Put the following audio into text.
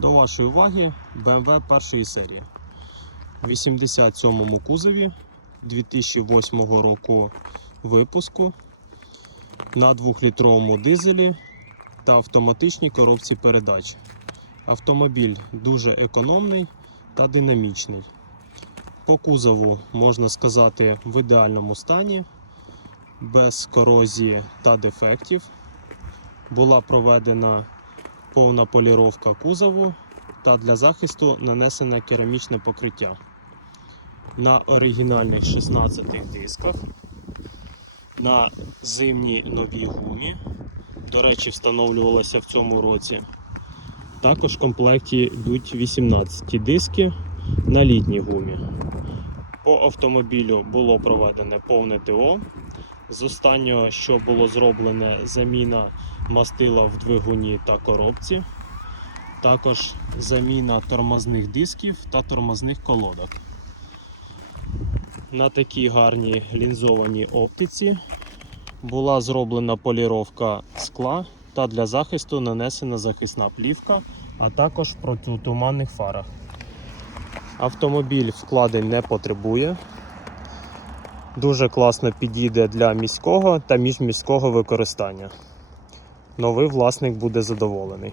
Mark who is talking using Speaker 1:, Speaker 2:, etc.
Speaker 1: До вашої уваги BMW першої серії. В 87-му кузові 2008 року випуску на 2-літровому дизелі та автоматичній коробці передач. Автомобіль дуже економний та динамічний. По кузову можна сказати в ідеальному стані, без корозії та дефектів. Була проведена повна поліровка кузову та для захисту нанесене керамічне покриття. На оригінальних 16 дисках, на зимній новій гумі, до речі, встановлювалася в цьому році. Також в комплекті йдуть 18 диски на літній гумі. По автомобілю було проведене повне ТО. З останнього, що було зроблене, заміна мастила в двигуні та коробці. Також заміна тормозних дисків та тормозних колодок. На такій гарній лінзованій оптиці була зроблена поліровка скла та для захисту нанесена захисна плівка, а також в протитуманних фарах. Автомобіль вкладень не потребує. Дуже класно підійде для міського та міжміського використання. Новий власник буде задоволений.